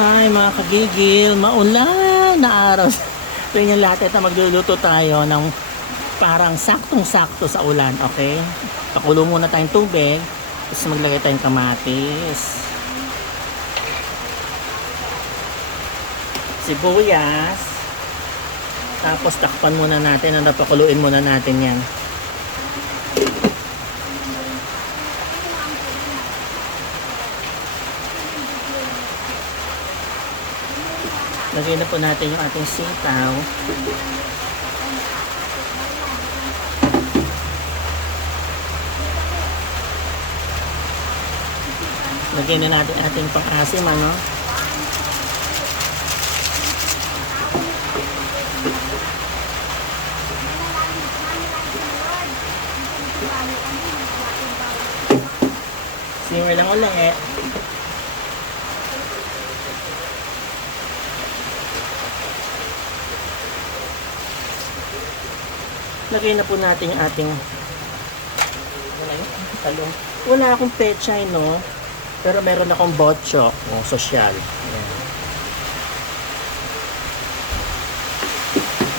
Hi mga kagigil, maulan na araw. So yung lahat ito magluluto tayo ng parang saktong-sakto sa ulan, okay? Pakulo muna tayong tubig, tapos maglagay tayong kamatis, sibuyas, tapos takpan muna natin, napakuluin muna natin yan. Lagay na po natin yung ating sitaw. Lagay na natin ating pang-asim, ano? Simmer lang ulit. Lagay na po natin yung ating talong. Wala akong pechay, no? Pero meron akong botchok o sosyal. Ayan.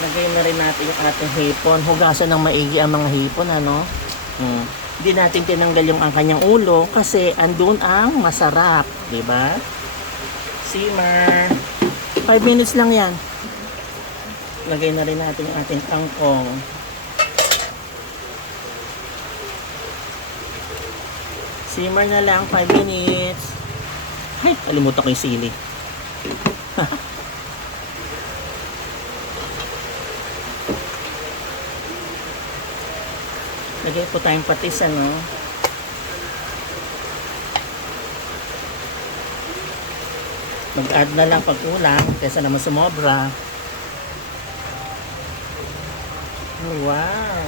Lagay na rin natin yung ating hipon. Hugasan ng maigi ang mga hipon, ano? Hindi natin tinanggal yung ang kanyang ulo kasi andun ang masarap, di ba? Simmer. 5 minutes lang yan. Lagay na rin natin yung ating kangkong. Simmer na lang 5 minutes. Ay, kalimutan ko yung sili. Lagay po tayong patis, ano? Mag-add na lang pag kulang kaysa naman sumobra. Oh, wow!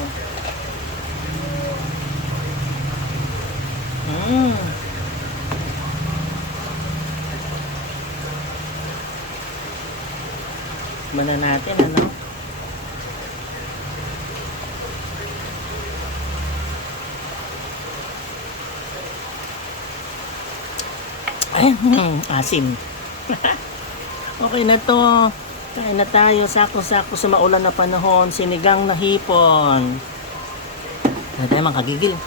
Mana natin, ano? Ay, asim. Okay na to. Kain na tayo. Sako-sako sa maulan na panahon. Sinigang na hipon. Ano tayo mga kagigil?